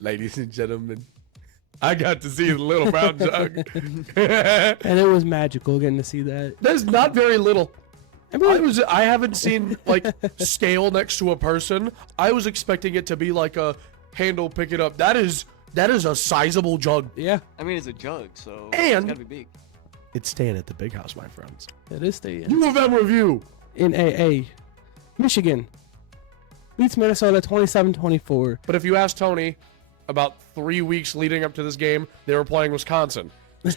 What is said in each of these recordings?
Ladies and gentlemen, I got to see the little brown jug. And it was magical getting to see that. There's not very little. I mean, I haven't seen like scale next to a person. I was expecting it to be like a handle, pick it up. That is a sizable jug. yeah, I mean, it's a jug, so And- it's gotta be big. It's staying at the big house, my friends. it is staying. U of M review. In AA, Michigan beats Minnesota 27-24. But if you ask Tony, about 3 weeks leading up to this game, they were playing Wisconsin.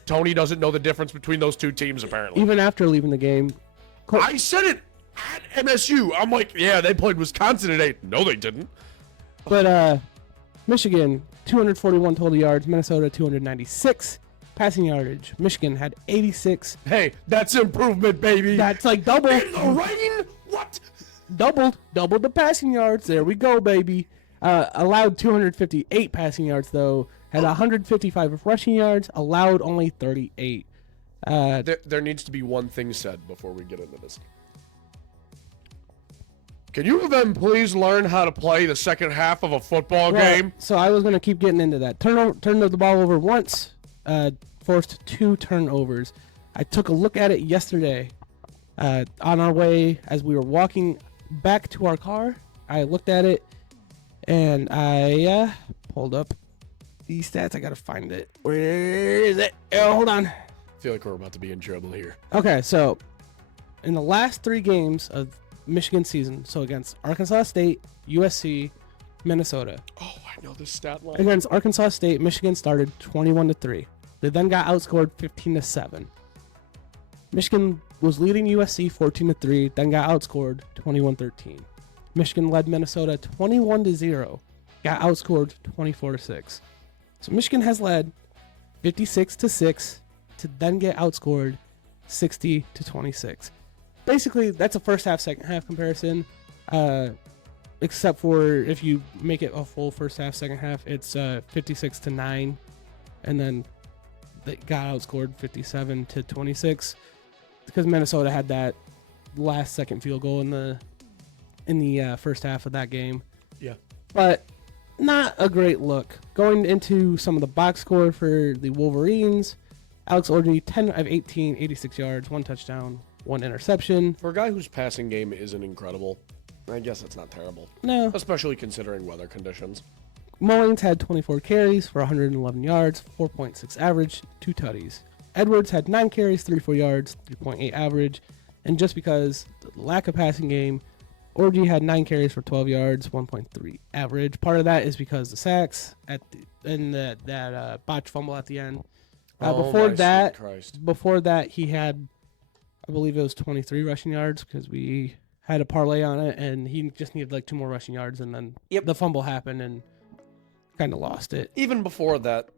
Tony doesn't know the difference between those two teams, apparently. Even after leaving the game, I said it at MSU. I'm like, yeah, they played Wisconsin at 8. No, they didn't. but Michigan 241 total yards, Minnesota 296 passing yardage. Michigan had 86. Hey, that's improvement, baby. That's like double. In the rain? What? Doubled the passing yards. There we go, baby. Allowed 258 passing yards though. Had 155 rushing yards. Allowed only 38. There needs to be one thing said before we get into this. Can you of them please learn how to play the second half of a football game? So I was gonna keep getting into that. Turned the ball over once. Forced 2 turnovers. I took a look at it yesterday. On our way as we were walking back to our car, I looked at it and I pulled up the stats. I gotta find it. Where is it? Oh, hold on. I feel like we're about to be in trouble here. Okay, so in the last 3 games of Michigan season, so against Arkansas State, USC, Minnesota. Oh, I know this stat line. Against Arkansas State, Michigan started 21-3. They then got outscored 15-7. Michigan was leading USC 14-3, then got outscored 21-13. Michigan led Minnesota 21-0, got outscored 24-6. So Michigan has led 56-6 to then get outscored 60-26. Basically, that's a first half, second half comparison. Except for if you make it a full first half, second half, it's 56-9, and then they got outscored 57-26 because Minnesota had that last second field goal in the first half of that game. Yeah. But not a great look. Going into some of the box score for the Wolverines, Alex Orji, 10 of 18, 86 yards, 1 touchdown, 1 interception. For a guy whose passing game isn't incredible, I guess it's not terrible. No. Especially considering weather conditions. Mullings had 24 carries for 111 yards, 4.6 average, 2 tutties. Edwards had 9 carries, 34 yards, 3.8 average. And just because the lack of passing game, Orji had 9 carries for 12 yards, 1.3 average. Part of that is because the sacks and that botched fumble at the end. Before that, he had, I believe it was 23 rushing yards because we had a parlay on it, and he just needed like 2 more rushing yards, and then the fumble happened and kind of lost it. Even before that,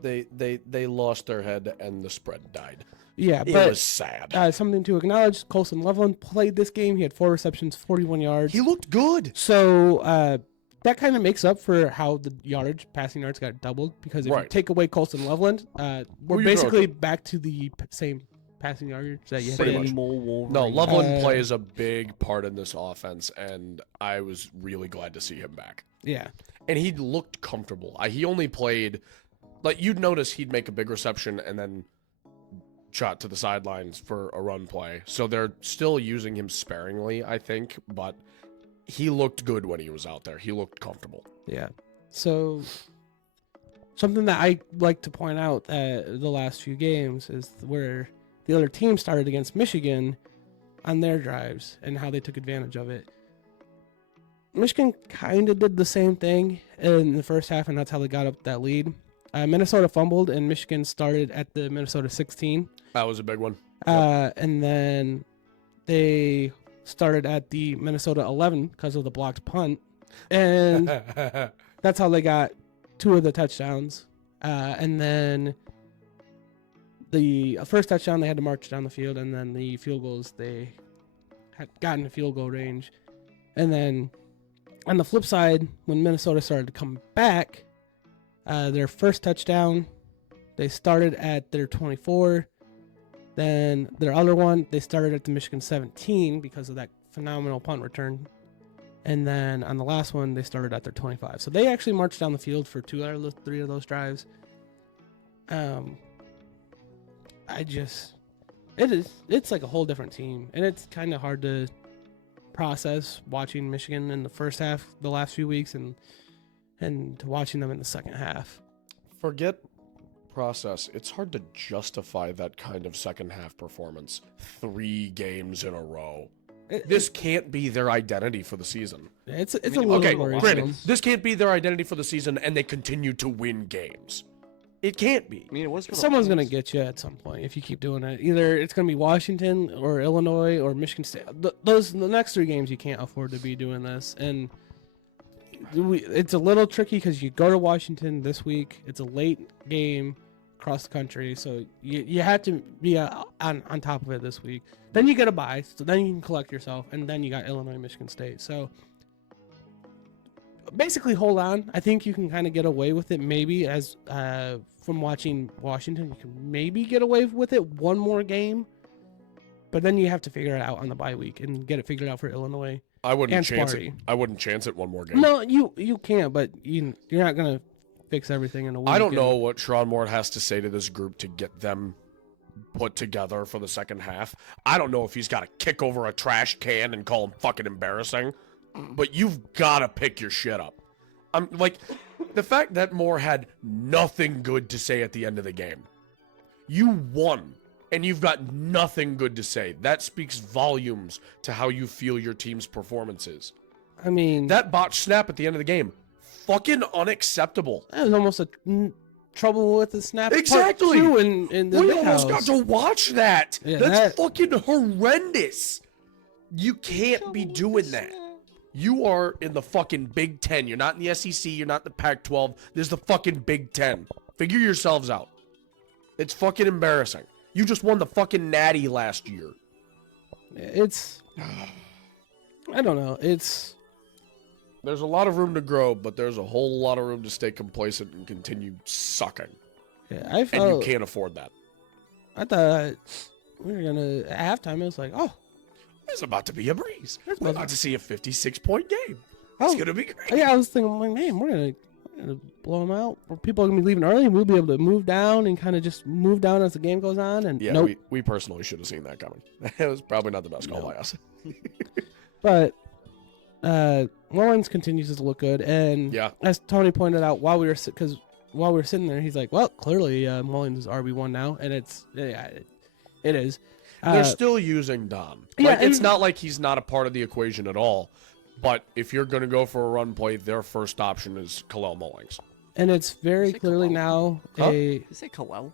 they lost their head and the spread died. Yeah, it but was sad. Something to acknowledge, Colson Loveland played this game. He had 4 receptions, 41 yards. He looked good. So that kind of makes up for how the passing yards got doubled, because if you take away Colson Loveland, we're basically back to the same passing yardage that you had. No, Loveland plays a big part in this offense, and I was really glad to see him back. Yeah. And he looked comfortable. He only played, like, you'd notice he'd make a big reception and then shot to the sidelines for a run play. So they're still using him sparingly, I think, but he looked good when he was out there. He looked comfortable. Yeah. So something that I like to point out the last few games is where the other team started against Michigan on their drives and how they took advantage of it. Michigan kind of did the same thing in the first half, and that's how they got up that lead. Minnesota fumbled, and Michigan started at the Minnesota 16. That was a big one. And then they started at the Minnesota 11 because of the blocked punt. And that's how they got 2 of the touchdowns. And then the first touchdown, they had to march down the field. And then the field goals, they had gotten to field goal range. And then on the flip side, when Minnesota started to come back, their first touchdown, they started at their 24. Then their other one, they started at the Michigan 17 because of that phenomenal punt return. And then on the last one, they started at their 25. So they actually marched down the field for 2 out of the 3 of those drives. It's like a whole different team. And it's kind of hard to process watching Michigan in the first half the last few weeks and watching them in the second half. Forget process. It's hard to justify that kind of second half performance 3 games in a row. This can't be their identity for the season. It's a little okay, worrisome. granted, this can't be their identity for the season, and they continue to win games. It can't be. I mean, it was for Someone's going to get you at some point if you keep doing it. Either it's going to be Washington or Illinois or Michigan State. The next 3 games, you can't afford to be doing this. And it's a little tricky because you go to Washington this week. It's a late game across the country, so you have to be on top of it this week. Then you get a bye, so then you can collect yourself, and then you got Illinois, Michigan State. So basically, hold on. I think you can kind of get away with it maybe as from watching Washington. You can maybe get away with it one more game, but then you have to figure it out on the bye week and get it figured out for Illinois. I wouldn't and chance Sparty. it. I wouldn't chance it one more game. No, you can't, but you're not gonna fix everything in a week. I don't know what Sharon Moore has to say to this group to get them put together for the second half. I don't know if he's got to kick over a trash can and call him fucking embarrassing, but you've got to pick your shit up. I'm like, the fact that Moore had nothing good to say at the end of the game. You won, and you've got nothing good to say. That speaks volumes to how you feel your team's performance is. I mean, That botched snap at the end of the game, fucking unacceptable. that was almost a trouble with the snap. Exactly. Part 2 in the We big almost house. got to watch that. Yeah, That's fucking horrendous. You can't be doing that. You are in the fucking Big Ten. You're not in the SEC. You're not in the Pac-12. This is the fucking Big Ten. Figure yourselves out. It's fucking embarrassing. You just won the fucking Natty last year. It's, I don't know. There's a lot of room to grow, but there's a whole lot of room to stay complacent and continue sucking. Yeah, I And you felt. can't afford that. I thought we were gonna at halftime. It was like, oh, It's about to be a breeze. There's We're about to see a 56-point game. It's going to be great. yeah. I was thinking, like, man, we're gonna blow them out. Or people are gonna be leaving early, and we'll be able to move down and kind of just move down as the game goes on. And Yeah, nope. we personally should have seen that coming. It was probably not the best call by us. But Mullins continues to look good, and Yeah. as Tony pointed out while we were sitting there, he's like, well, clearly Mullins is RB1 now, and it is. They're still using Don. yeah, Like, it's and- not like he's not a part of the equation at all. But if you're going to go for a run play, their first option is Khalil Mullings. And it's very Say clearly Khalil. now a You say Khalil?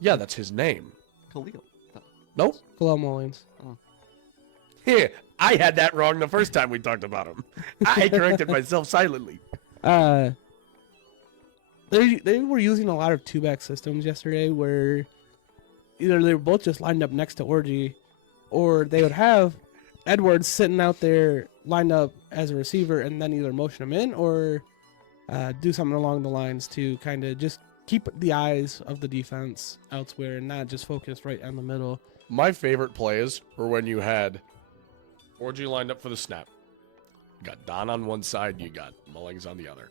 Yeah, that's his name. Khalil. Nope. Khalil Mullins. Yeah, I had that wrong the first time we talked about him. I corrected myself silently. They were using a lot of two-back systems yesterday where either they were both just lined up next to Orgy, or they would have Edwards sitting out there lined up as a receiver and then either motion him in or do something along the lines to kind of just keep the eyes of the defense elsewhere and not just focus right on the middle. My favorite plays were when you had Orgy lined up for the snap. You got Don on one side, you got Mullings on the other.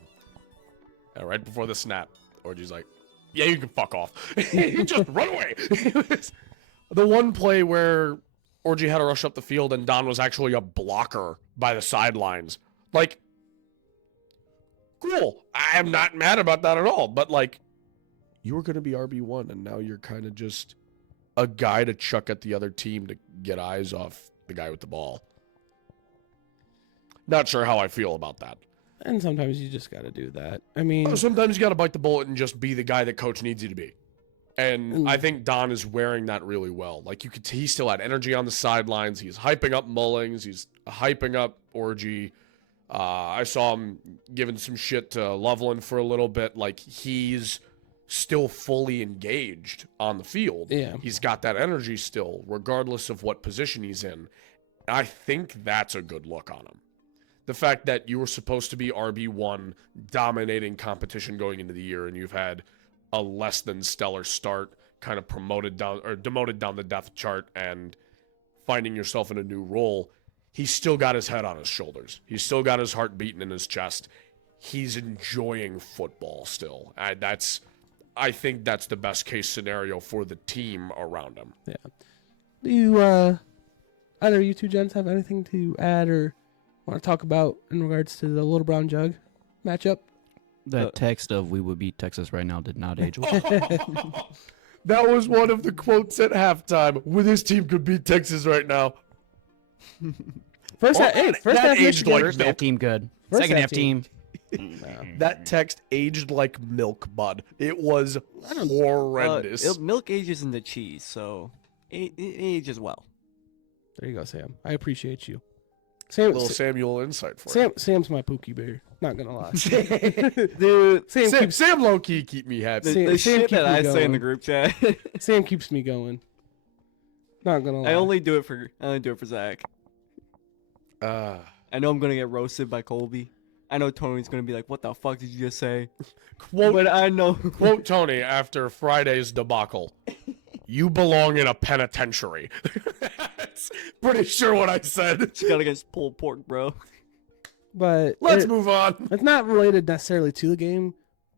And right before the snap, Orgy's like, yeah, you can fuck off. You just run away. The one play where Orgy had to rush up the field and Don was actually a blocker by the sidelines. Like, cool. I am not mad about that at all. But, like, you were going to be RB1, and now you're kind of just a guy to chuck at the other team to get eyes off the guy with the ball. Not sure how I feel about that. And sometimes you just got to do that. I mean, Sometimes you got to bite the bullet and just be the guy that coach needs you to be. And I think Don is wearing that really well. Like, you could, he still had energy on the sidelines. He's hyping up Mullings. He's hyping up Orgy. I saw him giving some shit to Loveland for a little bit. Like, he's still fully engaged on the field. Yeah. He's got that energy still, regardless of what position he's in. I think that's a good look on him. The fact that you were supposed to be RB1, dominating competition going into the year, and you've had a less than stellar start, kind of promoted down or demoted down the depth chart, and finding yourself in a new role. he's still got his head on his shoulders. He's still got his heart beating in his chest. He's enjoying football still. I think that's the best case scenario for the team around him. Yeah. Do you, either you two gents have anything to add or want to talk about in regards to the Little Brown Jug matchup? That text of "we would beat Texas right now" did not age well. That was one of the quotes at halftime. Well, this team could beat Texas right now. First half, aged Michigan. like First half milk. team good. First Second half half team. That text aged like milk, bud. It was horrendous. Milk ages in the cheese, so it ages well. There you go, Sam. I appreciate you. Sam, Little Samuel insight for you. Sam's my Pookie Bear. Not gonna lie. Dude, Sam low key keep me happy. the Sam shit keep that me I say in the going. group chat, Sam keeps me going. Not gonna lie. I only do it for Zach. Uh, I know I'm gonna get roasted by Colby. I know Tony's gonna be like, "What the fuck did you just say?" quote But I know. quote Tony after Friday's debacle. You belong in a penitentiary. That's pretty sure what I said. She got against pulled pork, bro. But Let's move on. it's not related necessarily to the game.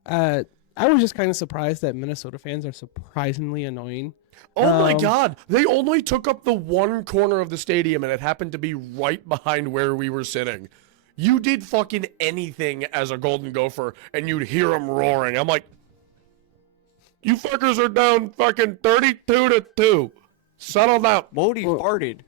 I was just kind of surprised that Minnesota fans are surprisingly annoying. Oh my God. They only took up the one corner of the stadium and it happened to be right behind where we were sitting. You did fucking anything as a Golden Gopher and you'd hear them roaring. I'm like, you fuckers are down fucking 32-2. Settle down. Bodie farted.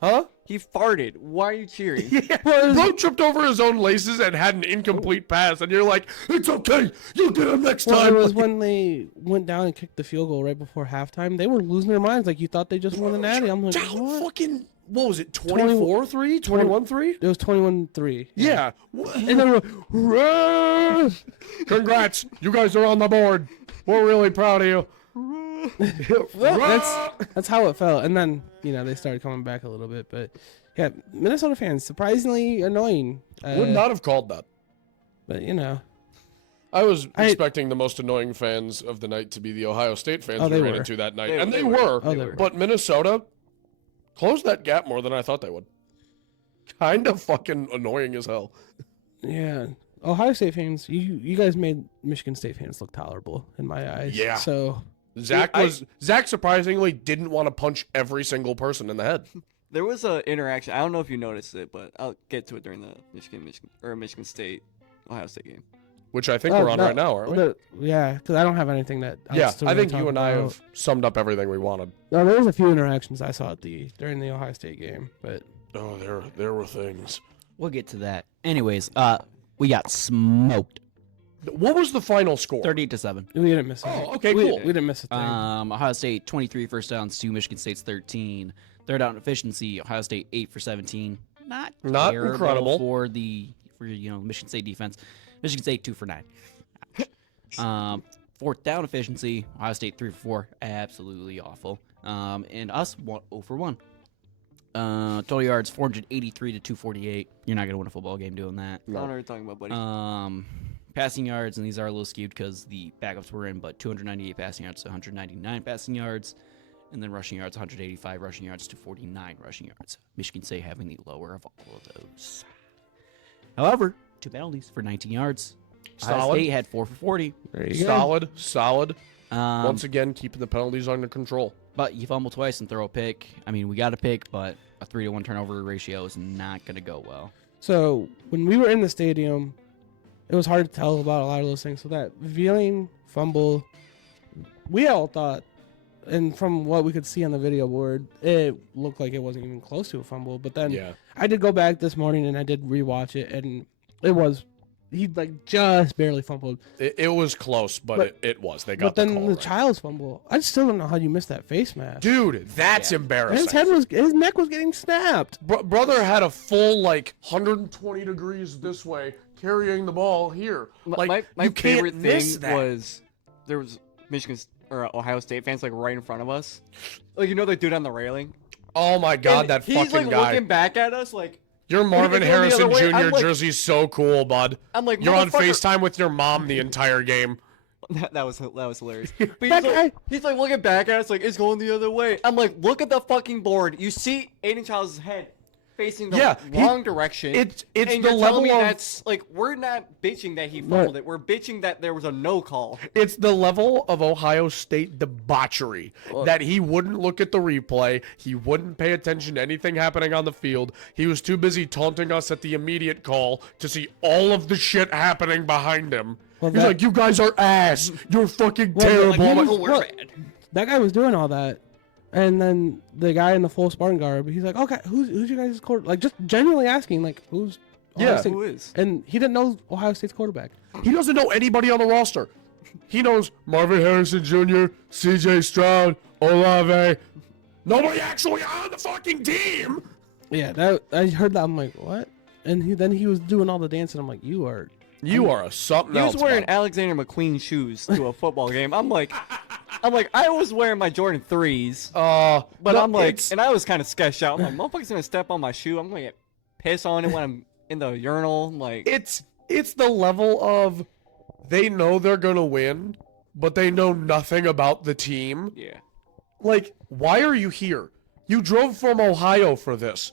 Huh? He farted. Why are you cheering? Yeah. Bro tripped over his own laces and had an incomplete pass, and you're like, it's okay. You get him next Well, time. it was when they went down and kicked the field goal right before halftime. They were losing their minds. Like, you thought they just won the natty. I'm like, Down what? fucking, what was it, 24-3? 21-3? It was 21-3. Yeah. And then we're Congrats. You guys are on the board. We're really proud of you. well, that's how it felt. And then, they started coming back a little bit. But, yeah, Minnesota fans, surprisingly annoying. Would not have called that. But, I was expecting the most annoying fans of the night to be the Ohio State fans Oh, we they ran were. into that night. They And they were. were. Oh, they were. But Minnesota closed that gap more than I thought they would. Kind of fucking annoying as hell. Yeah. Ohio State fans, you guys made Michigan State fans look tolerable in my eyes. Yeah. So, Zach surprisingly didn't want to punch every single person in the head. There was a interaction. I don't know if you noticed it, but I'll get to it during the Michigan State Ohio State game. Which I think we're on right now, aren't we? Yeah, because I don't have anything that. Yeah, else to I really think talk you and I about. have summed up everything we wanted. No, there was a few interactions I saw during the Ohio State game, but Oh, there were things. We'll get to that. Anyways, we got smoked. What was the final score? 38-7. we didn't miss it. Oh, okay, we, cool. We didn't miss a thing. Ohio State 23 first downs to Michigan State's 13. Third down efficiency, Ohio State 8 for 17. Not terrible incredible for Michigan State defense. Michigan State 2 for 9. Fourth down efficiency, Ohio State 3 for 4. Absolutely awful. And us 0 for 1. Total yards 483 to 248. You're not gonna win a football game doing that. I don't know what you're talking about, buddy. Passing yards, and these are a little skewed because the backups were in, but 298 passing yards to 199 passing yards, and then rushing yards 185 rushing yards to 49 rushing yards. Michigan State having the lower of all of those. However, 2 penalties for 19 yards. Ohio Solid. State had 4 for 40. There you go. Solid. Um, Once again, keeping the penalties under control. But you fumble twice and throw a pick. I mean, we got a pick, but a 3-to-1 turnover ratio is not going to go well. So when we were in the stadium, it was hard to tell about a lot of those things. So that Vealing fumble, we all thought, and from what we could see on the video board, it looked like it wasn't even close to a fumble. But then Yeah. I did go back this morning and I did rewatch it, and it was he just barely fumbled. It was close, but it was. They got But then the call the right. Child's fumble, I still don't know how you missed that face mask. Dude, that's embarrassing. His neck was getting snapped. Brother had a full 120 degrees this way, carrying the ball here. My you favorite can't miss thing that. was there was Ohio State fans right in front of us. They do it on the railing. Oh my God, And that he's fucking guy! looking back at us Your Marvin going the other Harrison way. Jr. I'm like- jersey's so cool, bud. I'm like, You're on "Motherfucker." FaceTime with your mom the entire game. That was hilarious. But That he's looking back at us it's going the other way. I'm like, look at the fucking board. You see Aiden Childs' head. facing the Yeah, wrong direction. It's and the you're telling level me of that's like we're not bitching that he fumbled it. We're bitching that there was a no call. it's the level of Ohio State debauchery that he wouldn't look at the replay. He wouldn't pay attention to anything happening on the field. He was too busy taunting us at the immediate call to see all of the shit happening behind him. Well, He's like, "You guys are ass. You're fucking terrible." like, I'm like, well, that guy was doing all that, and then the guy in the full Spartan garb, he's like, "Okay, who's your guys' quarter?" Like, just genuinely asking, like, "Who's?" Ohio Yeah, State? who is? And he didn't know Ohio State's quarterback. He doesn't know anybody on the roster. He knows Marvin Harrison Jr., C.J. Stroud, Olave. Nobody actually on the fucking team. Yeah, that I heard that. I'm like, what? And then he was doing all the dancing. I'm like, you are a something He else. was wearing bud. Alexander McQueen shoes to a football game. I'm like, I was wearing my Jordan 3s. But no, I'm like, it's- and I was kind of sketched out. I'm like, motherfucker's gonna step on my shoe. I'm gonna get piss on it when I'm in the urinal. Like, it's the level of they know they're gonna win, but they know nothing about the team. yeah. Like, why are you here? You drove from Ohio for this.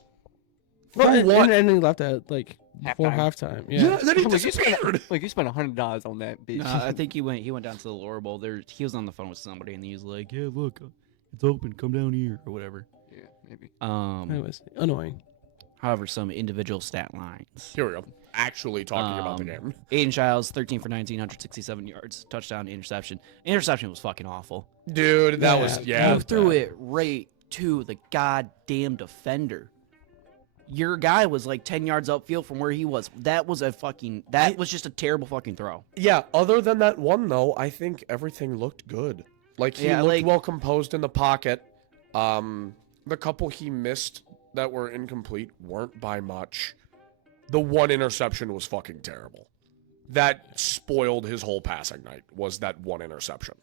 For and, what? and he left at like before Halftime. halftime. Yeah. Then he I'm like, disappeared. Like, you spent $100 on that, bitch. I think he went down to the Laurel Bowl. He was on the phone with somebody, and he was like, "Yeah, look, it's open. Come down here or whatever." yeah, maybe. Anyways, annoying. However, some individual stat lines. Here we go. Actually talking about the game. Aiden Childs, 13 for 19, 167 yards, touchdown, interception. Interception was fucking awful. Dude, that Yeah, was that yeah. You threw it right to the goddamn defender. Your guy was like 10 yards upfield from where he was. That was was just a terrible fucking throw. Yeah, other than that one though, I think everything looked good. Like he looked well composed in the pocket. The couple he missed that were incomplete weren't by much. The one interception was fucking terrible. That spoiled his whole passing night. Was that one interception?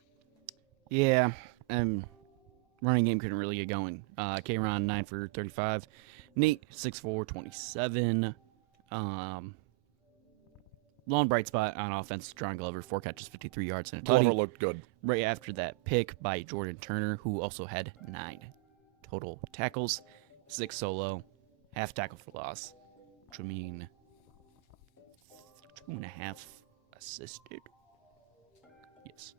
Yeah, running game couldn't really get going. K-Ron, 9 for 35. Nate, 6 for 27. Lone bright spot on offense, John Glover, 4 catches, 53 yards, and a Glover tutty. looked good. Right after that pick by Jordan Turner, who also had 9 total tackles, 6 solo, half tackle for loss, which would mean 2.5 assisted. Yes.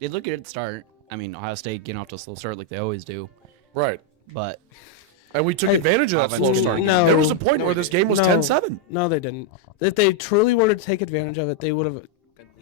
They look good at the start. I mean, Ohio State getting off to a slow start like they always do, Right. but And we took advantage of that slow offense- start. No. There was a point where this game was No. 10-7. No, they didn't. If they truly wanted to take advantage of it, they would have.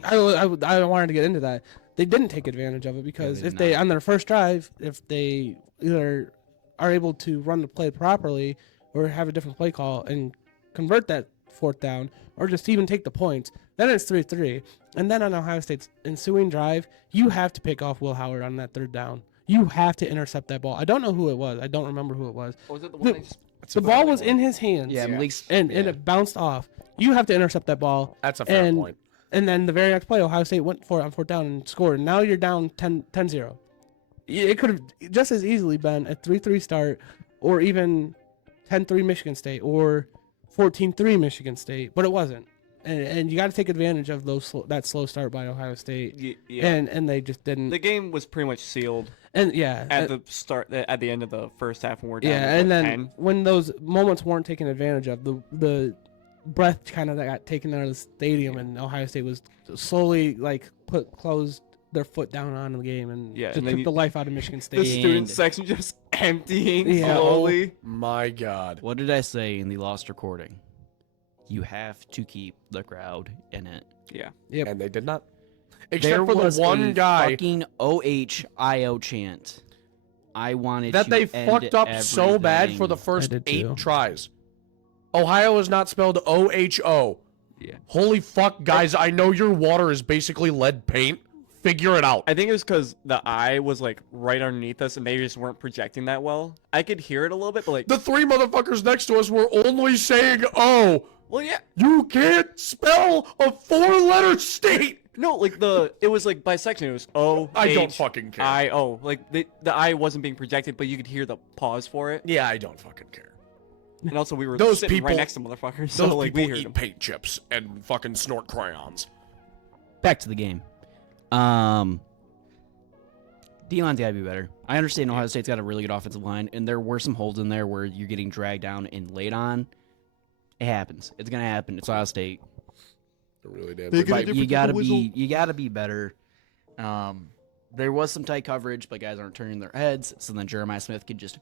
I wanted to get into that. They didn't take advantage of it because they if did they not. on their first drive, if they either are able to run the play properly or have a different play call and convert that fourth down, or just even take the points, then it's 3-3. And then on Ohio State's ensuing drive, you have to pick off Will Howard on that third down. You have to intercept that ball. I don't know who it was. I don't remember who it was. Or was it the one The- they just... The ball was in his hands. yeah, Yeah. Malik's And it bounced off. You have to intercept that ball. That's a fair and, point. And then the very next play, Ohio State went for it on fourth down and scored. And now you're down 10-0. It could have just as easily been a 3-3 start or even 10-3 Michigan State or 14-3 Michigan State, but it wasn't. And you got to take advantage of that slow start by Ohio State. Yeah. And they just didn't. The game was pretty much sealed And yeah. at the start, at the end of the first half when we're down. Yeah, to, and then 10. when those moments weren't taken advantage of, the breath kind of got taken out of the stadium, and Ohio State was slowly closed their foot down on the game and Yeah, just and then took you- the life out of Michigan the State. student section just emptying Yeah. slowly. My God. What did I say in the lost recording? You have to keep the crowd in it. Yeah. Yep. And they did not. There Except for was the one a guy fucking OHIO chant. I wanted that to they end fucked up so bad for the everything. first did 8 too. tries. Ohio is not spelled O-H-O. Yeah. Holy fuck, guys. I know your water is basically lead paint. Figure it out. I think it was because the eye was like right underneath us and they just weren't projecting that well. I could hear it a little bit, but like, The 3 motherfuckers next to us were only saying O. well, yeah. You can't spell a 4-letter state. No, like it was like by section. It was O. I don't H, fucking care. I O. Like the eye wasn't being projected, but you could hear the pause for it. Yeah, I don't fucking care. And also we were Those sitting people- right next to motherfuckers, Those so like we people heard eat them. paint chips and fucking snort crayons. Back to the game. D-line's got to be better. I understand Ohio State's got a really good offensive line, and there were some holes in there where you're getting dragged down and laid on. It happens. It's gonna happen. It's Ohio State. They're really damn They good. got- But you gotta be better. There was some tight coverage, but guys aren't turning their heads. So then Jeremiah Smith could just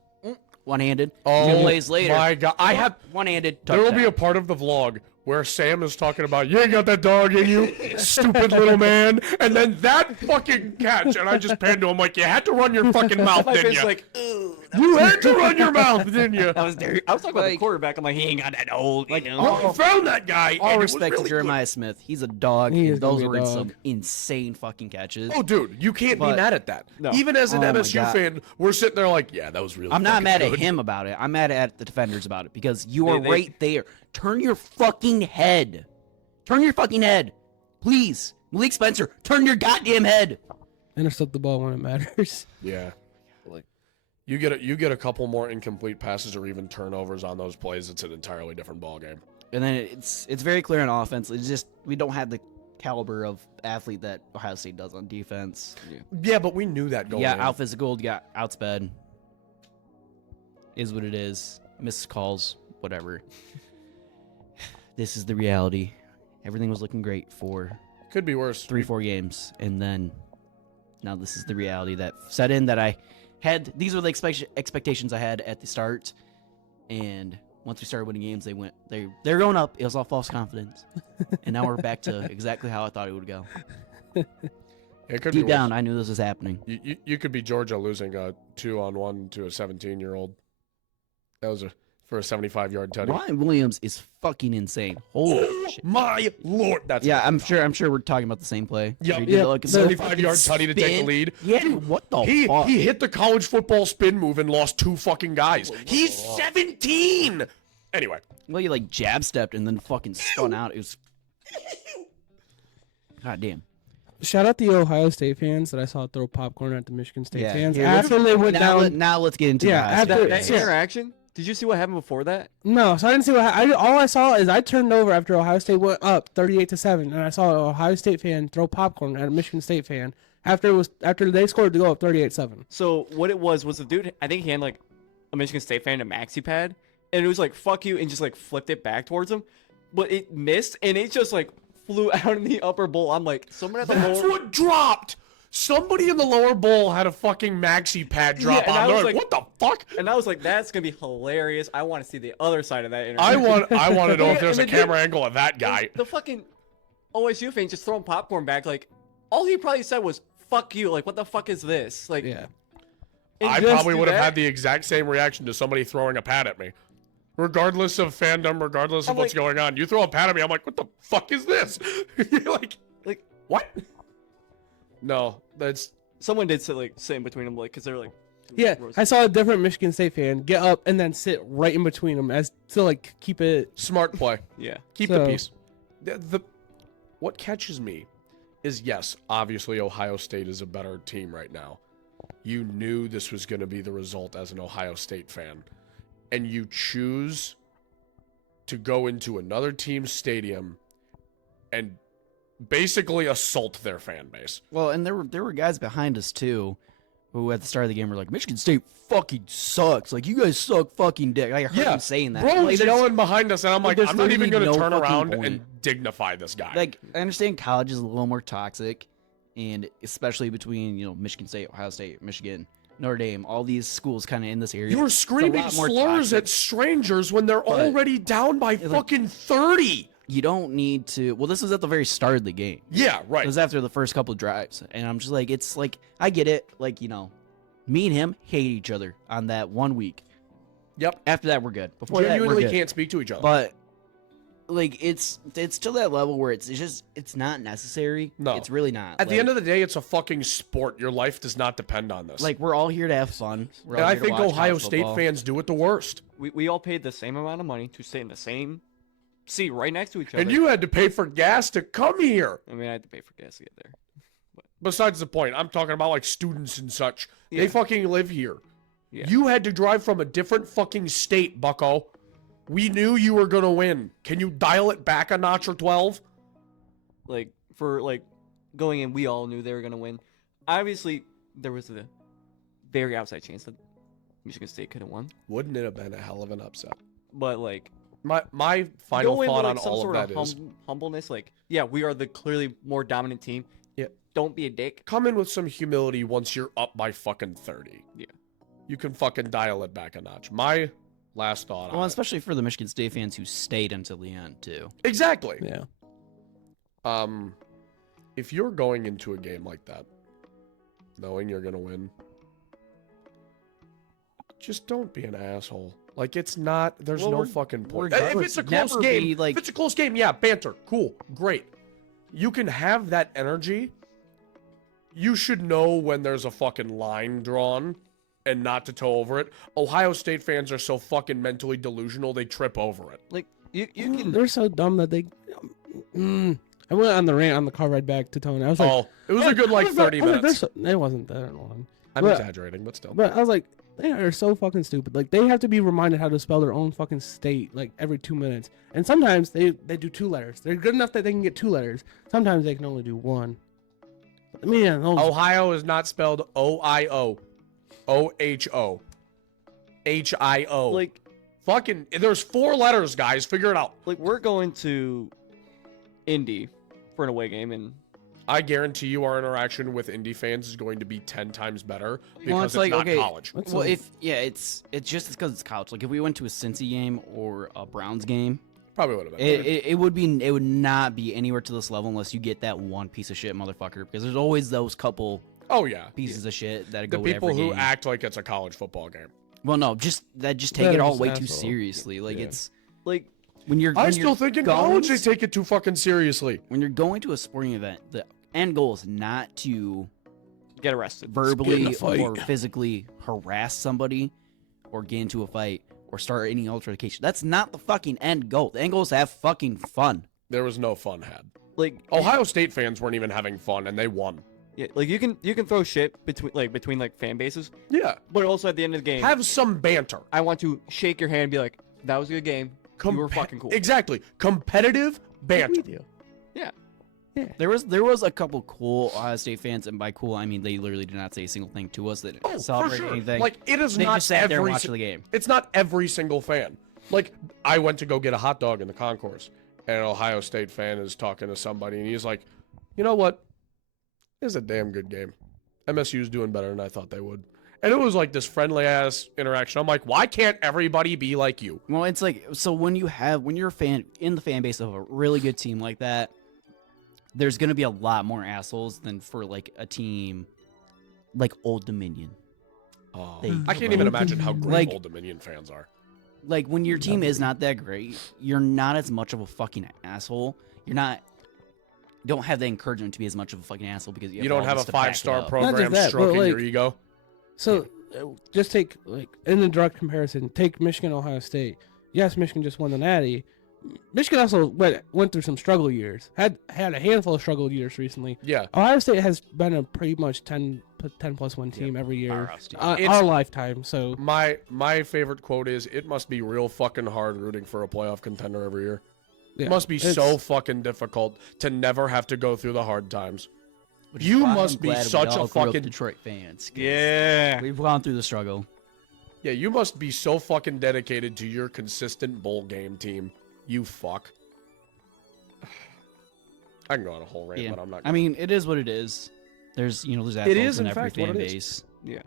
one-handed. Oh, 2 plays later, my God. I have. one-handed. There will be a touchdown. part of the vlog where Sam is talking about, you ain't got that dog in you, stupid little man. And then that fucking catch, and I just panned to him like, you had to run your fucking mouth, My didn't face you? like, ugh. You had to run your mouth, didn't you? I was talking about the Like- quarterback. I'm like, he ain't got that old. Like, I found that guy. All and it was respect really to Jeremiah Smith. He's a dog. He and is gonna those be a were dog. some insane fucking catches. good. Oh, dude, you can't be But- mad at that. No. Even as an Oh, my MSU God. fan, we're sitting there like, yeah, that was really I'm not fucking mad good. at him about it. I'm mad at the defenders about it because you are They- right there. Turn your fucking head. Turn your fucking head. Please. Malik Spencer, turn your goddamn head. Intercept the ball when it matters. Yeah. Like- You get a couple more incomplete passes or even turnovers on those plays, it's an entirely different ballgame. And then it's very clear on offense. It's just we don't have the caliber of athlete that Ohio State does on defense. Yeah, but we knew that going Yeah, in. out physical, you got outsped. Is what it is. Missed calls, whatever. This is the reality. Everything was looking great for Could be worse. 3-4 games, and then now this is the reality that set in that I had. These were the expectations I had at the start, and once we started winning games, they're going up. It was all false confidence, and now we're back to exactly how I thought it would go. It could Deep be down, worse. I knew this was happening. You could be Georgia losing a 2-on-1 to a 17-year-old. That was for a 75-yard tutty. Ryan Williams is fucking insane. Holy shit! My lord, that's Yeah, I'm sure we're talking about the same play. Yep. Where he did Yep. like a 75-yard fucking tutty to take the spin. lead. Yeah, dude, what the He fuck? hit the college football spin move and lost 2 fucking guys. He's 17. Anyway, Well, you like jab stepped and then fucking spun out. It was. God damn. Shout out the Ohio State fans that I saw throw popcorn at the Michigan State Yeah. fans Here, after they went down. Now let's get into Yeah, the Ohio State after- that fans. interaction. Did you see what happened before that? No, so I didn't see what all I saw is I turned over after Ohio State went up 38-7, and I saw an Ohio State fan throw popcorn at a Michigan State fan after they scored to go up 38-7. So what it was the dude. I think he had like a Michigan State fan a maxi pad, and it was like "fuck you" and just like flipped it back towards him, but it missed and it just like flew out in the upper bowl. I'm like, someone at the that's lower. what dropped. Somebody in the lower bowl had a fucking maxi pad drop Yeah, and I on. They're was like, like- what the fuck? And I was like, that's gonna be hilarious. I want to see the other side of that interaction. I want to know if And there's the a dude- camera angle of that guy. The fucking OSU fan just throwing popcorn back. Like, all he probably said was "fuck you." Like, what the fuck is this? Like, Yeah. and I just probably do would have that? had the exact same reaction to somebody throwing a pad at me. Regardless of fandom, regardless of I'm what's like- going on. You throw a pad at me, I'm like, what the fuck is this? You're like, what? No, that's Someone did sit in between them, like, because they're like, Yeah, roast- I saw a different Michigan State fan get up and then sit right in between them as to like keep it. smart play. yeah. Keep the So- peace. What catches me is, yes, obviously Ohio State is a better team right now. You knew this was going to be the result as an Ohio State fan. And you choose to go into another team's stadium and basically assault their fan base. Well, and there were guys behind us too, who at the start of the game were like, "Michigan State fucking sucks. Like you guys suck fucking dick." I heard him saying that. Bro Like, was there's- yelling behind us, and I'm like, there's I'm not even literally going to no turn fucking around point. and dignify this guy. Like I understand college is a little more toxic, and especially between Michigan State, Ohio State, Michigan, Notre Dame, all these schools kind of in this area. you were screaming lot more slurs toxic. at strangers when they're But- already down by like- fucking 30. You don't need to. Well, this was at the very start of the game. Yeah, right. It was after the first couple of drives, and I'm just like, it's like I get it. Like me and him hate each other on that 1 week. Yep. After that, we're good. Before that, we're Genuinely good. can't speak to each other. But like it's to that level where it's not necessary. No. It's really not. At the end of the day, it's a fucking sport. Your life does not depend on this. like we're all here to have fun. We're and all I here to think watch Ohio college State football. fans do it the worst. We all paid the same amount of money to sit in the same seat right next to each other. And you had to pay for gas to come here. I mean, I had to pay for gas to get there. Besides the point, I'm talking about like students and such. They Yeah. fucking live here. Yeah. You had to drive from a different fucking state, bucko. We knew you were going to win. Can you dial it back a notch or 12? Like, for, like, going in, we all knew they were going to win. Obviously, there was the very outside chance that Michigan State could have won. Wouldn't it have been a hell of an upset? But like, My final go in thought with, on like, some all of sort that of is humbleness. Like, yeah, we are the clearly more dominant team. Yeah. Don't be a dick. come in with some humility once you're up by fucking 30. Yeah. You can fucking dial it back a notch. My last thought Well, on it. especially for the Michigan State fans who stayed until the end too. Exactly. Yeah. If you're going into a game like that, knowing you're gonna win, just don't be an asshole. Like, it's not. There's Well, no we're- fucking point. we're- If it's a close never game, be, like- if it's a close game, yeah, banter, cool, great. You can have that energy. You should know when there's a fucking line drawn and not to toe over it. Ohio State fans are so fucking mentally delusional they trip over it. Like, you can. They're so dumb that they. I went on the rant on the car ride back to Tony. I was like, Oh, it was a good like 30 minutes. It wasn't that long. I'm but- exaggerating, but still. But I was like, they are so fucking stupid. Like, they have to be reminded how to spell their own fucking state, like, every 2 minutes. And sometimes they do 2 letters. They're good enough that they can get 2 letters. Sometimes they can only do 1. Man, those, Ohio is not spelled O-I-O. O-H-O. H-I-O. Like, fucking, there's 4 letters, guys. Figure it out. we're going to Indy for an away game, and I guarantee you our interaction with Indy fans is going to be 10 times better because Well, it's, it's like, not okay, college. What's Well, a- it's just because it's college. Like if we went to a Cincy game or a Browns game, Probably would have been. it would not be anywhere to this level unless you get that one piece of shit motherfucker. Because there's always those couple oh, yeah. pieces of shit that The go with people every who game. act like it's a college football game. Well, no, just take That it all is way too asshole. seriously. Like Yeah. it's like, when you're. I when still you're think in going college they to- take it too fucking seriously. when you're going to a sporting event, the end goal is not to get arrested. verbally fight. or physically harass somebody or get into a fight or start any altercation. That's not the fucking end goal. The end goal is to have fucking fun. There was no fun had. Like, Ohio State fans weren't even having fun, and they won. yeah, like you can throw shit between fan bases, Yeah. but also at the end of the game, Have some banter. I want to shake your hand and be like, "That was a good game. You were fucking cool." Exactly. Competitive we banter. do. Yeah. There was a couple cool Ohio State fans, and by cool I mean they literally did not say a single thing to us that Oh, for celebrated sure. anything. Like, it is they not just sat there every watching the game. It's not every single fan. Like, I went to go get a hot dog in the concourse, and an Ohio State fan is talking to somebody, and he's like, you know what? It's a damn good game. MSU's doing better than I thought they would. And it was like this friendly-ass interaction. I'm like, why can't everybody be like you? Well, it's like so when you're a fan in the fan base of a really good team like that, there's gonna be a lot more assholes than for like a team like Old Dominion. Oh, They- I can't even imagine how great Like- Old Dominion fans are. Like when your team is not that great, you're not as much of a fucking asshole. You don't have the encouragement to be as much of a fucking asshole because you, You don't all have a this to back it 5-star up. program that, but, stroking your like- ego. So, just take, like, in the direct comparison, take Michigan, Ohio State. Yes, Michigan just won the Natty. Michigan also went through some struggle years. Had a handful of struggle years recently. Yeah. Ohio State has been a pretty much 10 plus 1 team every year. Powerhouse team. It's- Our lifetime. So, My favorite quote is, it must be real fucking hard rooting for a playoff contender every year. yeah, It must be it's- so fucking difficult to never have to go through the hard times. Which is You why I'm must be glad we such all a grew up fucking- Detroit fans. 'cause Yeah. we've gone through the struggle. Yeah, you must be so fucking dedicated to your consistent bowl game team. You fuck. I can go on a whole rant, Yeah. but I'm not I mean, it is what it is. There's assholes is, in in every fact, what fan it is. base. Yeah.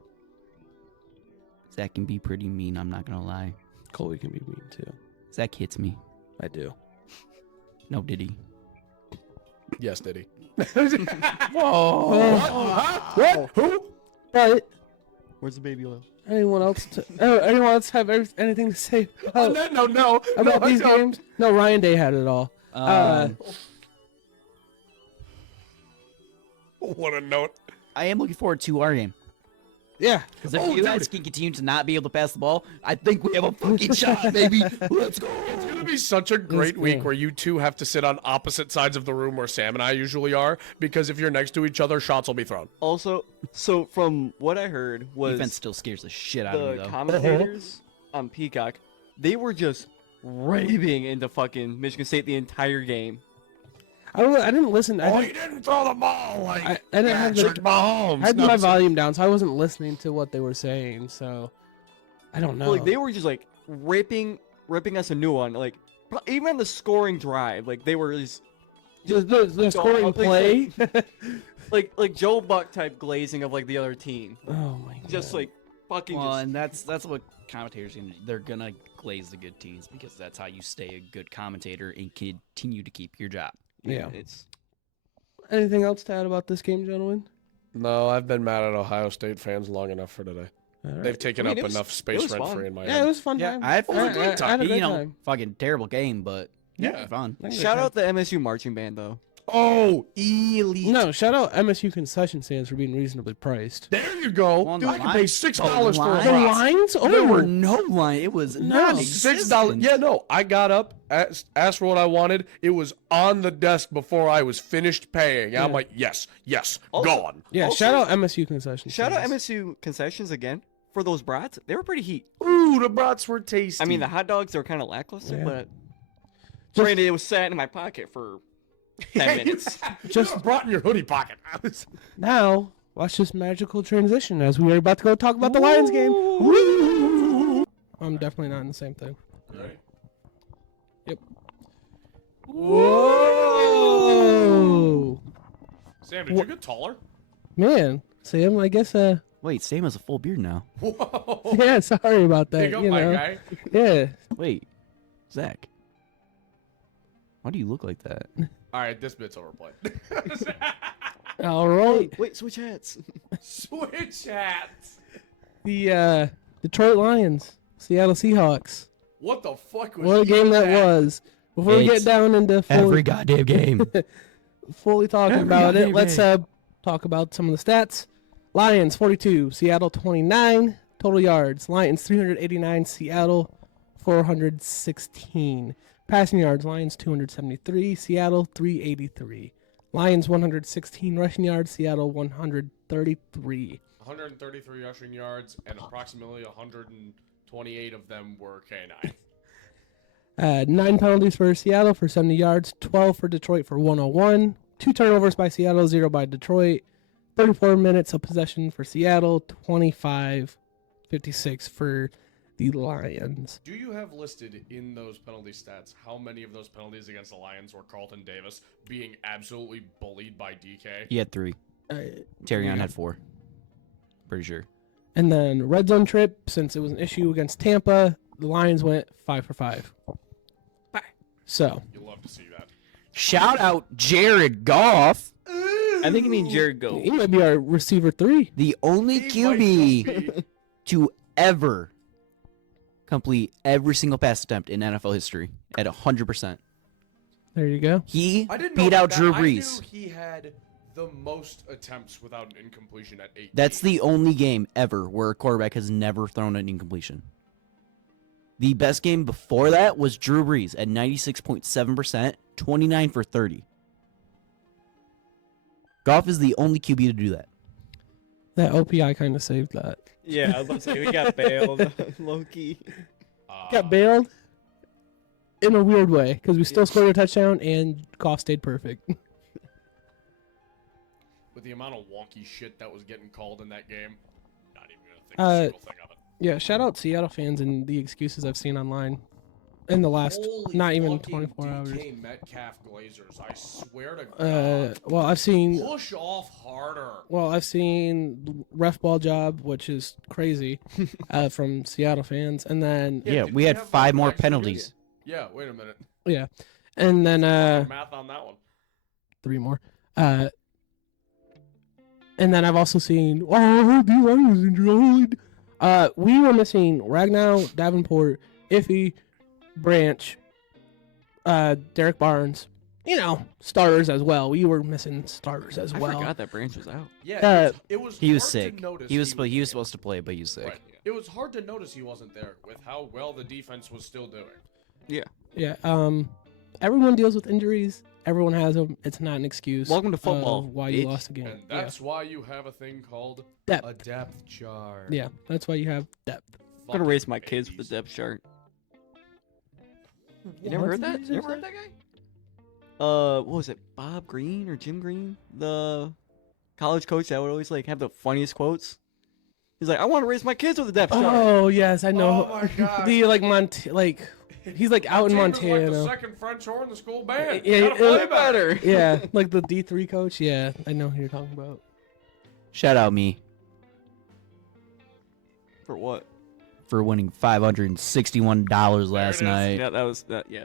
Zach can be pretty mean. I'm not gonna lie. Colby can be mean too. Zach hits me. I do. No, did he? Yes, did he? Whoa. What? Who? But Where's the baby oil? anyone else have anything to say about, No. about No, these no. games? No, Ryan Day had it all. What a note. I am looking forward to our game. Yeah. Because if Oh, you guys dude. can continue to not be able to pass the ball, I think we have a fucking shot, baby. Let's go. It's gonna be such a great week yeah. where you two have to sit on opposite sides of the room where Sam and I usually are, because if you're next to each other, shots will be thrown. Also, so from what I heard was Defense still scares the shit out of me, the though. commentators on Peacock, they were just raving into fucking Michigan State the entire game. I didn't listen. Oh, he didn't throw the ball like I didn't have the- Patrick Mahomes. I had No, my it's- volume down, so I wasn't listening to what they were saying. So I don't know. Like they were just like ripping us a new one. Like even the scoring drive, like they were just the scoring Like, play. like Joe Buck type glazing of like the other team. Oh my god. Just like fucking. Well, just, and that's what commentators gonna do. They're gonna glaze the good teams because that's how you stay a good commentator and continue to keep your job. Yeah. It's Anything else to add about this game, gentlemen? No, I've been mad at Ohio State fans long enough for today. All right. They've taken I mean, up it was- enough it space was rent fun. free in my Yeah, head. it was a fun time. I had fun. I had a great time. Fucking terrible game, but Yeah. fun. I had a good shout time. out the MSU marching band though. Oh, elite. No, shout out MSU concession stands for being reasonably priced. There you go. On Dude, the I can line? pay $6 for a line? The box. lines? Oh, There were no line. It was No. not $6. Yeah, no. I got up, asked for what I wanted. It was on the desk before I was finished paying. I'm Yeah. like, yes, Also- gone. Yeah, Also- shout out MSU concession Shout out stands. MSU concessions again for those brats. They were pretty heat. Ooh, the brats were tasty. I mean, the hot dogs they were kind of lackluster, Yeah. but Just- granted, it was sat in my pocket for 10 minutes. just brought in your hoodie pocket. Now, watch this magical transition as we are about to go talk about the Lions game. Woo! I'm definitely not in the same thing. Yep. Whoa! Sam, did you get taller? Man, Sam, I guess, Wait, Sam has a full beard now. Whoa. yeah, sorry about that. Pick up you my know. guy. Yeah. Wait, Zach. Why do you look like that? All right, this bit's overplayed. All right. Wait, switch hats. Switch hats. The Detroit Lions, Seattle Seahawks. What the fuck was What a game that was. Before we get It's down into goddamn game. fully talking Every about it, goddamn let's game. talk about some of the stats. Lions 42, Seattle 29 total yards. Lions 389, Seattle 416. Passing yards, Lions 273, Seattle 383. Lions 116 rushing yards, Seattle 133. 133 rushing yards, and approximately 128 of them were K9. 9 penalties for Seattle for 70 yards, 12 for Detroit for 101. 2 turnovers by Seattle, 0 by Detroit. 34 minutes of possession for Seattle, 25-56 for the Lions. Do you have listed in those penalty stats how many of those penalties against the Lions were Carlton Davis being absolutely bullied by DK? He had 3. Terrion had 4. Pretty sure. And then red zone trip, since it was an issue against Tampa, the Lions went 5 for 5. So, You love to see that. Shout out Jared Goff, I think you mean Jared Goff. he might be our receiver 3. the only He might QB just be- to ever complete every single pass attempt in NFL history at 100%. There you go. He I didn't know beat about out that. Drew I Brees. knew he had the most attempts without an incompletion at 8. That's the only game ever where a quarterback has never thrown an incompletion. The best game before that was Drew Brees at 96.7%, 29 for 30. Goff is the only QB to do that. That OPI kind of saved that. Yeah, I was about to say we got bailed. Low-key. Got bailed in a weird way because we still scored a touchdown and Goff stayed perfect. With the amount of wonky shit that was getting called in that game, not even gonna think Uh, a single thing of it. Yeah, shout out Seattle fans and the excuses I've seen online in the last, Holy not even fucking 24 hours. DK Metcalf Glazers, I swear to God. Well, I've seen Push off harder. ref ball job, which is crazy, from Seattle fans, and then Yeah, did we had have 5 that more actually? penalties. Yeah, wait a minute. yeah, and then Math on that one. 3 more. And then I've also seen, oh, D line was injured. We were missing Ragnow, Davenport, Iffy, Branch, Derek Barnes. You know, starters as well. We were missing starters as I well. forgot that Branch was out. Yeah, it was He was hard sick. To notice He was there. supposed to play, but he was sick. Right. It was hard to notice he wasn't there with how well the defense was still doing. Yeah. Everyone deals with injuries. Everyone has them. It's not an excuse. Welcome to of football, why you bitch. lost a game. And that's why you have a thing called Depth. a depth chart. Yeah, that's why you have depth. I'm gonna raise my kids babies. for the depth chart. You never heard that? You never heard that guy? what was it, Bob Green or Jim Green, the college coach that would always like have the funniest quotes. He's like, I want to raise my kids with a Death Star. Oh yes, I know. Oh my gosh. The he's like out in Team is Montana. like the second French horn in the school band. Yeah, Gotta play better. Yeah, like the D3 coach. Yeah, I know who you're talking about. Shout out me For what? for winning $561 last it is. night. Yeah, that was that. Yeah.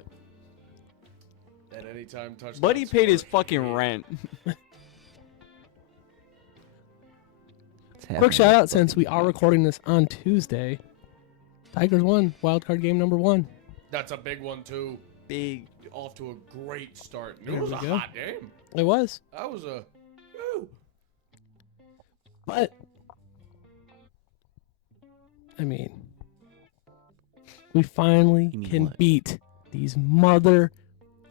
At any time, touchdown. Buddy paid his score. fucking rent. Quick shout out since we are recording this on Tuesday. Tigers won wildcard game number 1. That's a big one too. Big. Off to a great start. It There was a we go. hot game. It was, That was a. Woo. but I mean, we finally You mean can what? beat these motherfuckers,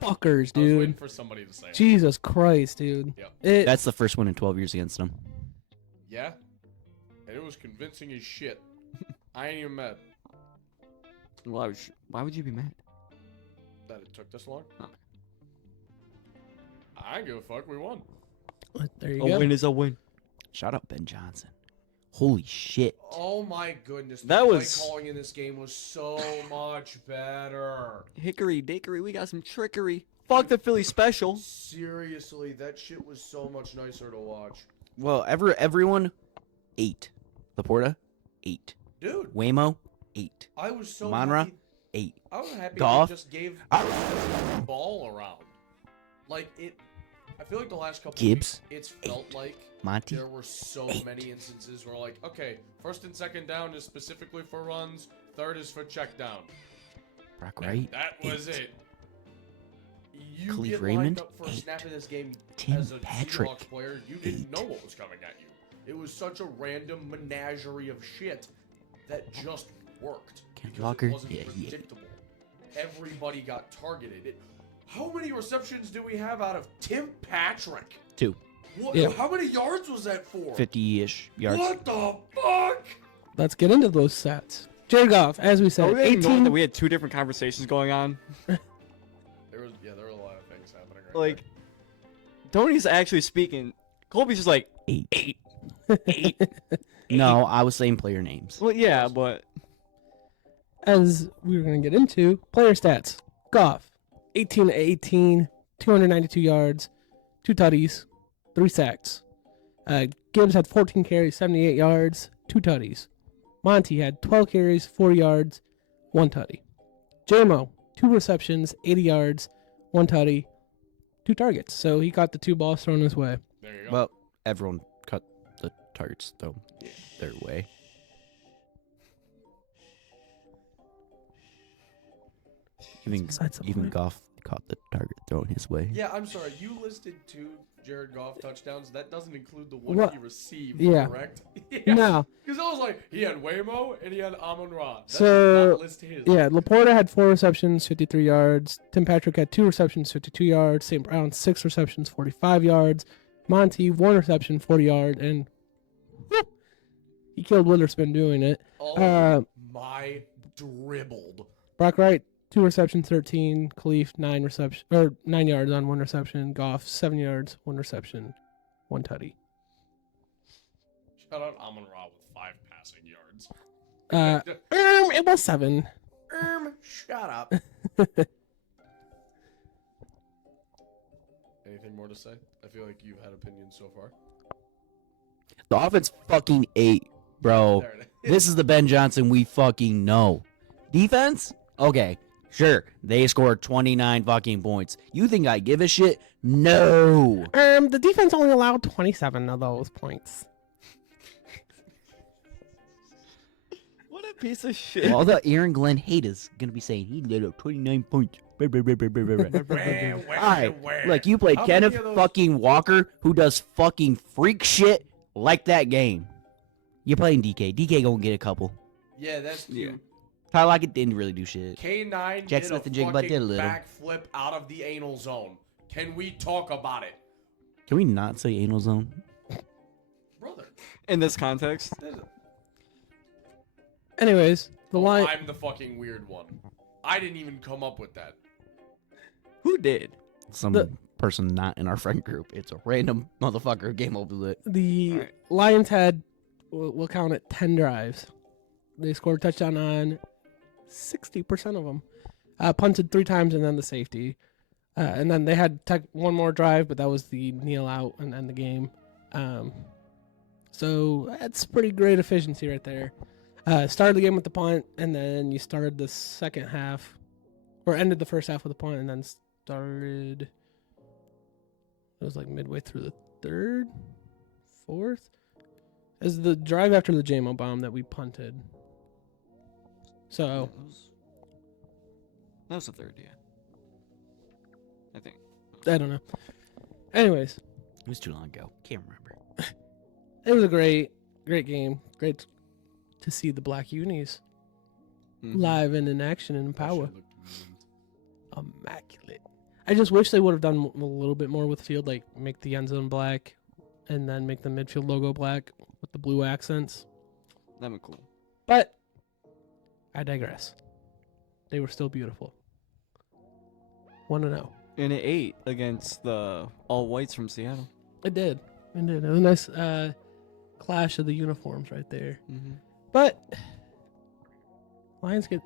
I was waiting dude. for somebody to say it. Jesus Christ, dude. Yep. That's the first one in 12 years against them. Yeah. And it was convincing as shit. I ain't even mad Why would you be mad? that it took this long. Oh. I don't give a fuck. We won. There you A go. win is a win. Shout out Ben Johnson. Holy shit. Oh my goodness. The That play was- calling in this game was so much better. Hickory dickory, we got some trickery. Fuck the Philly special. Seriously, that shit was so much nicer to watch. Well, everyone, 8. Laporta, 8. Dude, Waymo, 8. I was so Monra, happy. 8. I was happy Goff. they just gave the ball around. Like it, I feel like the last couple Gibbs, weeks, it's felt like Monty, there were so 8. many instances where like, okay, first and second down is specifically for runs, third is for check down. Brock Wright, That was 8. it. You Khalif get Raymond, lined up for a 8. snap in this game Tim as a Patrick, Seahawks player, you didn't 8. know what was coming at you. It was such a random menagerie of shit that just worked. Ken because Walker, it wasn't yeah, he 8. predictable. Everybody got targeted. How many receptions do we have out of Tim Patrick? 2. What, Yeah. How many yards was that for? 50-ish yards. What the fuck? Let's get into those stats. Jared Goff, as we Are said, we ignoring 18. that we had two different conversations going on? There were a lot of things happening right Like, Tony's actually speaking. Colby's just like, 8. 8. No, I was saying player names. well, yeah, but As we were going to get into, player stats. Goff, 18 to 18, 292 yards, 2 tutties, 3 sacks. Gibbs had 14 carries, 78 yards, 2 tutties. Monty had 12 carries, 4 yards, 1 tutty. JMO, 2 receptions, 80 yards, 1 tutty, 2 targets. So he got the 2 balls thrown his way. There you go. Well, everyone cut the targets though their way. Besides the Even point. Goff caught the target thrown his way. Yeah, I'm sorry. You listed 2 Jared Goff touchdowns. That doesn't include the one What? he received, Yeah. correct? No. Because I was like, he had Waymo and he had Amon-Ra. That So, did not list his. Yeah, Laporta had 4 receptions, 53 yards. Tim Patrick had 2 receptions, 52 yards. St. Brown, 6 receptions, 45 yards. Monty, 1 reception, 40 yards. And whoop, he killed Witherspoon doing it. Oh my dribbled. Brock Wright, 2 receptions, 13. Khalif, 9 yards on 1 reception. Goff, 7 yards, 1 reception, 1 tutty. Shout out Amon-Ra with 5 passing yards. It was 7. Shut up. Anything more to say? I feel like you've had opinions so far. The offense fucking 8, bro. There it is. This is the Ben Johnson we fucking know. Defense? Okay, sure. They scored 29 fucking points. You think I give a shit? No. The defense only allowed 27 of those points. what a piece of shit. All the Aaron Glenn haters gonna be saying he let up 29 points. All right, look, you played How Kenneth many of those- fucking Walker, who does fucking freak shit like that game. You're playing DK. DK gonna get a couple. Yeah, that's cute. Yeah. Tyler Lockett didn't really do shit. K9 Jack did Smith a and Jigba fucking did a little. backflip out of the anal zone. Can we talk about it? Can we not say anal zone? Brother. In this context, Anyways, the line. I'm the fucking weird one. I didn't even come up with that. who did? Some person not in our friend group. It's a random motherfucker who came over with it. The Alright. Lions had, we'll count it, 10 drives. They scored a touchdown on 60% of them. Punted 3 times and then the safety. And then they had one more drive, but that was the kneel out and end the game. So that's pretty great efficiency right there. Started the game with the punt, and then you started the second half, or ended the first half with a punt, and then started. It was like midway through the third, fourth. As the drive after the JMO bomb that we punted. So That was the third, yeah. I think. I don't know. Anyways, It was too long ago. Can't remember. it was a great game. Great to see the Black Unis Mhm. live and in action and in That power. shit looked mint. Immaculate. I just wish they would have done a little bit more with the field, like make the end zone black and then make the midfield logo black with the blue accents. That'd be cool. But I digress. They were still beautiful. 1-0. And it ate against the all whites from Seattle. It did. It did. It was a nice clash of the uniforms right there. Mm-hmm. But Lions get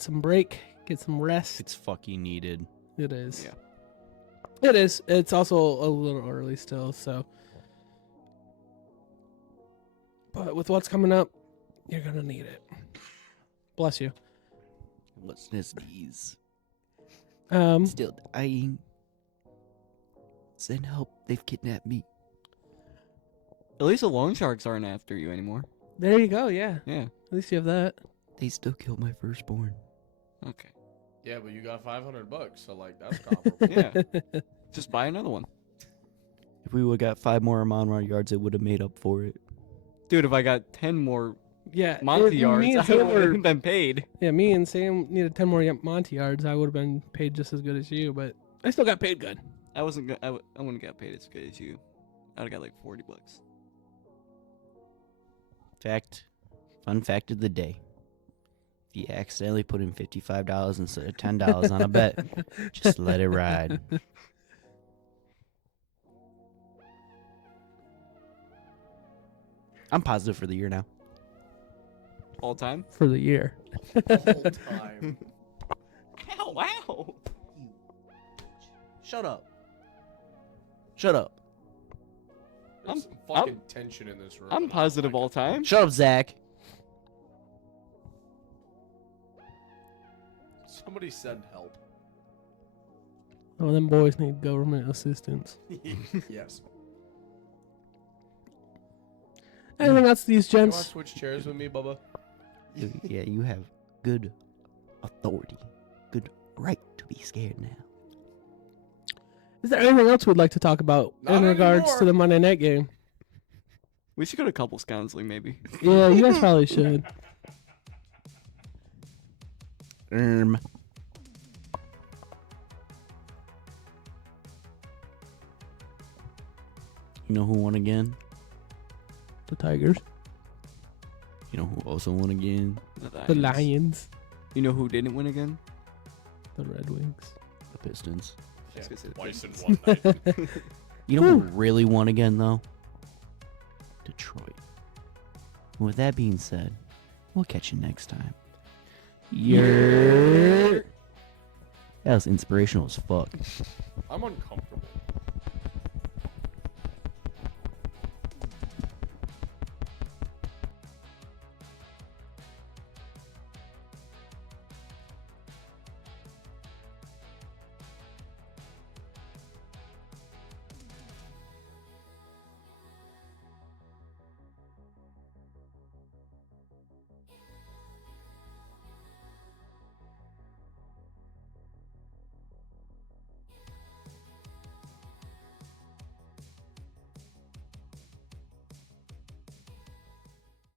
some break, get some rest. It's fucking needed. It is. Yeah. It is. It's also a little early still, so. But with what's coming up, you're gonna need it. Bless you. What's this? These Um, still dying. Send help. They've kidnapped me. At least the loan sharks aren't after you anymore. there you go. Yeah, Yeah. at least you have that. They still killed my firstborn. Okay. Yeah, but you got $500, so like that's comparable. Yeah. Just buy another one. If we would have got 5 more Amon-Ra yards, it would have made up for it. Dude, if I got 10 more Yeah, Monty yards, Me and I Sam would were, have been paid. yeah, me and Sam needed 10 more Monty yards. I would have been paid just as good as you, but I still got paid good. I wasn't gonna, I wouldn't get paid as good as you. I'd have got like $40. Fun fact of the day. If you accidentally put in $55 instead of $10 on a bet, just let it ride. I'm positive for the year now. All time? For the year. The whole time. Ow, wow. Shut up. Shut up. There's some fucking tension in this room. I'm and I don't positive like all it. time. Shut up, Zach. Somebody send help. Oh, them boys need government assistance. Yes. Anything else, these You want to gents? switch chairs with me, Bubba? Yeah, you have good authority, good right to be scared now. Is there anything else we'd like to talk about Not in regards anymore. to the Monday night game? We should go to couples counseling, maybe. Yeah, you guys probably should. You know who won again? The Tigers, You know who also won again? the Lions, You know who didn't win again? the Red Wings. The Pistons. Yeah, was gonna say the twice in Pistons. one night. You know who really won again, though? Detroit. And with that being said, we'll catch you next time. That was inspirational as fuck. I'm uncomfortable.